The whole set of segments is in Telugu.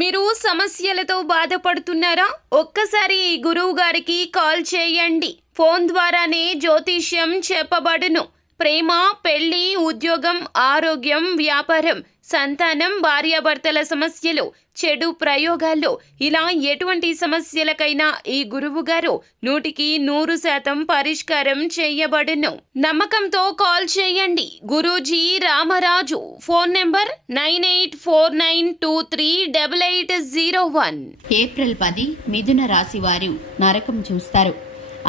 మీరు సమస్యలతో బాధపడుతున్నారా? ఒక్కసారి ఈ గురువు గారికి కాల్ చేయండి. ఫోన్ ద్వారానే జ్యోతిష్యం చెప్పబడును. ప్రేమ, పెళ్లి, ఉద్యోగం, ఆరోగ్యం, వ్యాపారం, సంతానం, భార్యాభర్తల సమస్యలు, చెడు ప్రయోగాల్లో ఇలా ఎటువంటి సమస్యలకైనా ఈ గురువు గారు 100% పరిష్కారం చేయబడును. నమ్మకంతో కాల్ చేయండి. Guruji Ramaraju. Phone number 9849238801. April 10 మిథున రాశి వారు నరకం చూస్తారు.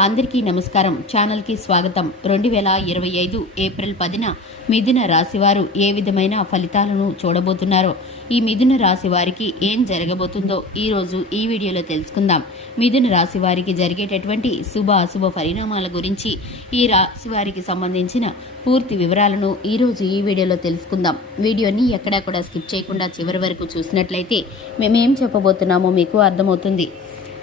అందరికీ నమస్కారం. ఛానల్కి స్వాగతం. 2025 ఏప్రిల్ 10న మిథున రాశి వారు ఏ విధమైన ఫలితాలను చూడబోతున్నారో, ఈ మిథున రాశి వారికి ఏం జరగబోతుందో ఈరోజు ఈ వీడియోలో తెలుసుకుందాం. మిథున రాశి వారికి జరిగేటటువంటి శుభ అశుభ పరిణామాల గురించి, ఈ రాశి వారికి సంబంధించిన పూర్తి వివరాలను ఈరోజు ఈ వీడియోలో తెలుసుకుందాం. వీడియోని ఎక్కడా కూడా స్కిప్ చేయకుండా చివరి వరకు చూసినట్లయితే మేమేం చెప్పబోతున్నామో మీకు అర్థమవుతుంది.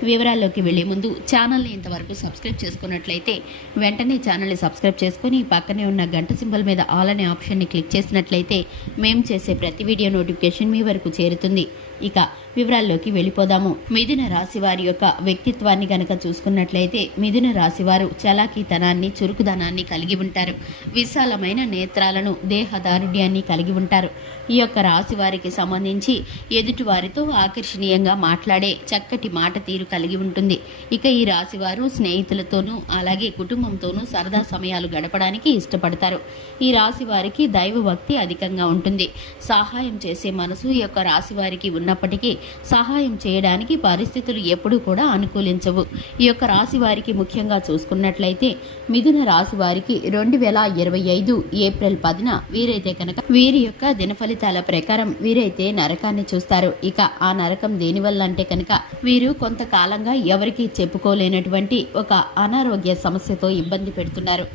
వివరాల్లోకి వెళ్లే ముందు ఛానల్ని ఇంతవరకు సబ్స్క్రైబ్ చేసుకున్నట్లయితే వెంటనే ఛానల్ని సబ్స్క్రైబ్ చేసుకుని పక్కనే ఉన్న గంట సింబల్ మీద ఆల్ అనే ఆప్షన్ని క్లిక్ చేసినట్లయితే మేము చేసే ప్రతి వీడియో నోటిఫికేషన్ మీ వరకు చేరుతుంది. ఇక వివరాల్లోకి వెళ్ళిపోదాము. మిథున రాశి వారి యొక్క వ్యక్తిత్వాన్ని గనక చూసుకున్నట్లయితే మిథున రాశి వారు చలాకీతనాన్ని, చురుకుదనాన్ని కలిగి ఉంటారు. విశాలమైన నేత్రాలను, దేహదారుఢ్యాన్ని కలిగి ఉంటారు. ఈ యొక్క రాశి వారికి సంబంధించి ఎదుటి వారితో ఆకర్షణీయంగా మాట్లాడే చక్కటి మాట తీరు కలిగి ఉంటుంది. ఇక ఈ రాశి వారు స్నేహితులతోనూ అలాగే కుటుంబంతోనూ సరదా సమయాలు గడపడానికి ఇష్టపడతారు. ఈ రాశి వారికి దైవ భక్తి అధికంగా ఉంటుంది. సహాయం చేసే మనసు ఈ యొక్క రాశి వారికి ఉన్నప్పటికీ సహాయం చేయడానికి పరిస్థితులు ఎప్పుడూ కూడా అనుకూలించవు. ఈ యొక్క రాశి వారికి ముఖ్యంగా చూసుకున్నట్లయితే మిథున రాశి వారికి 2025 ఏప్రిల్ 10న వీరైతే కనుక వీరి యొక్క దిన ఫలితాల ప్రకారం వీరైతే నరకాన్ని చూస్తారు. ఇక ఆ నరకం దేనివల్ల అంటే కనుక వీరు కొంతకాలంగా ఎవరికి చెప్పుకోలేనటువంటి ఒక అనారోగ్య సమస్యతో ఇబ్బంది పెడుతున్నారు.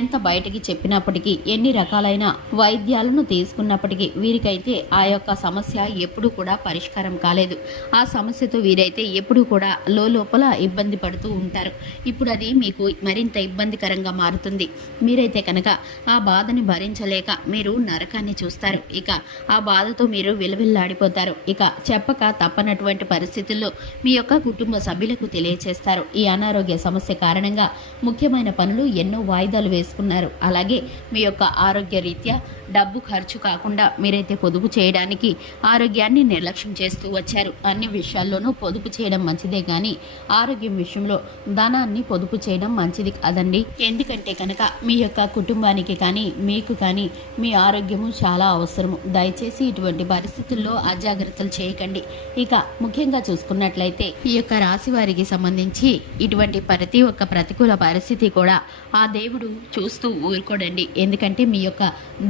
ఎంత బయటికి చెప్పినప్పటికీ, ఎన్ని రకాలైన వైద్యాలను తీసుకున్నప్పటికీ వీరికైతే ఆ యొక్క సమస్య ఎప్పుడూ కూడా పరిష్కారం కాలేదు. ఆ సమస్యతో వీరైతే ఎప్పుడూ కూడా లోపల ఇబ్బంది పడుతూ ఉంటారు. ఇప్పుడు అది మీకు మరింత ఇబ్బందికరంగా మారుతుంది. మీరైతే కనుక ఆ బాధని భరించలేక మీరు నరకాన్ని చూస్తారు. ఇక ఆ బాధతో మీరు విలవిల్లాడిపోతారు. ఇక చెప్పక తప్పనటువంటి పరిస్థితుల్లో మీ యొక్క కుటుంబ సభ్యులకు తెలియచేస్తారు. ఈ అనారోగ్య సమస్య కారణంగా ముఖ్యమైన పనులు ఎన్నో వాయిదాలు వేసుకున్నారు. అలాగే మీ యొక్క ఆరోగ్య రీత్యా డబ్బు ఖర్చు కాకుండా మీరైతే పొదుపు చేయడానికి ఆరోగ్యాన్ని నిర్లక్ష్యం చేస్తూ వచ్చారు. అన్ని విషయాల్లోనూ పొదుపు చేయడం మంచిదే కానీ ఆరోగ్యం విషయంలో ధనాన్ని పొదుపు చేయడం మంచిది కాదండి. ఎందుకంటే కనుక మీ యొక్క కుటుంబానికి కానీ మీకు కానీ మీ ఆరోగ్యము చాలా అవసరము. దయచేసి ఇటువంటి పరిస్థితుల్లో అజాగ్రత్తలు చేయకండి. ఇక ముఖ్యంగా చూసుకున్నట్లయితే ఈ యొక్క రాశి వారికి సంబంధించి ఇటువంటి ప్రతి ఒక్క ప్రతికూల పరిస్థితి కూడా ఆ దేవుడు చూస్తూ ఊరుకోడండి. ఎందుకంటే మీ యొక్క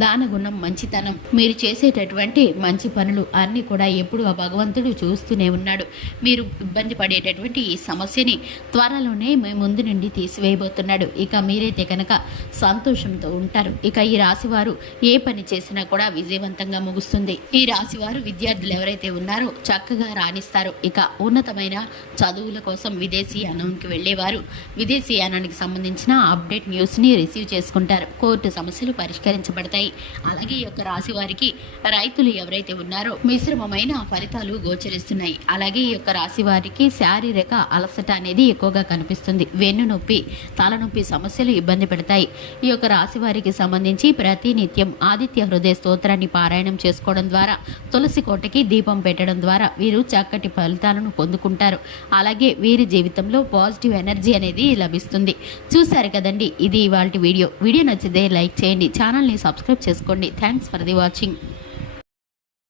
దాన గుణం, మంచితనం, మీరు చేసేటటువంటి మంచి పనులు అన్నీ కూడా ఎప్పుడు ఆ భగవంతుడు చూస్తూనే ఉన్నాడు. మీరు ఇబ్బంది పడేటటువంటి ఈ సమస్యని త్వరలోనే మీ ముందు నుండి తీసివేయబోతున్నాడు. ఇక మీరైతే కనుక సంతోషంతో ఉంటారు. ఇక ఈ రాశివారు ఏ పని చేసినా కూడా విజయవంతంగా ముగుస్తుంది. ఈ రాశివారు విద్యార్థులు ఎవరైతే ఉన్నారో చక్కగా రాణిస్తారు. ఇక ఉన్నతమైన చదువుల కోసం విదేశీయానానికి వెళ్ళేవారు విదేశీయానానికి సంబంధించిన అప్డేట్ న్యూస్ని రిసీవ్ చేసుకుంటారు. కోర్టు సమస్యలు పరిష్కరించబడతాయి. అలాగే ఈ యొక్క రాశి వారికి రైతులు ఎవరైతే ఉన్నారో మిశ్రమమైన ఫలితాలు గోచరిస్తున్నాయి. అలాగే ఈ యొక్క రాశి వారికి శారీరక అలసట అనేది ఎక్కువగా కనిపిస్తుంది. వెన్ను నొప్పి, తలనొప్పి సమస్యలు ఇబ్బంది పెడతాయి. ఈ యొక్క రాశి వారికి సంబంధించి ప్రతి నిత్యం ఆదిత్య హృదయ స్తోత్రాన్ని పారాయణం చేసుకోవడం ద్వారా, తులసి కోటకి దీపం పెట్టడం ద్వారా వీరు చక్కటి ఫలితాలను పొందుకుంటారు. అలాగే వీరి జీవితంలో పాజిటివ్ ఎనర్జీ అనేది లభిస్తుంది. చూశారు కదండి, ఇది ఇవాల్టి వీడియో. వీడియో నచ్చితే లైక్ చేయండి, ఛానల్ని సబ్స్క్రైబ్ చేసుకోండి. Thanks for the watching.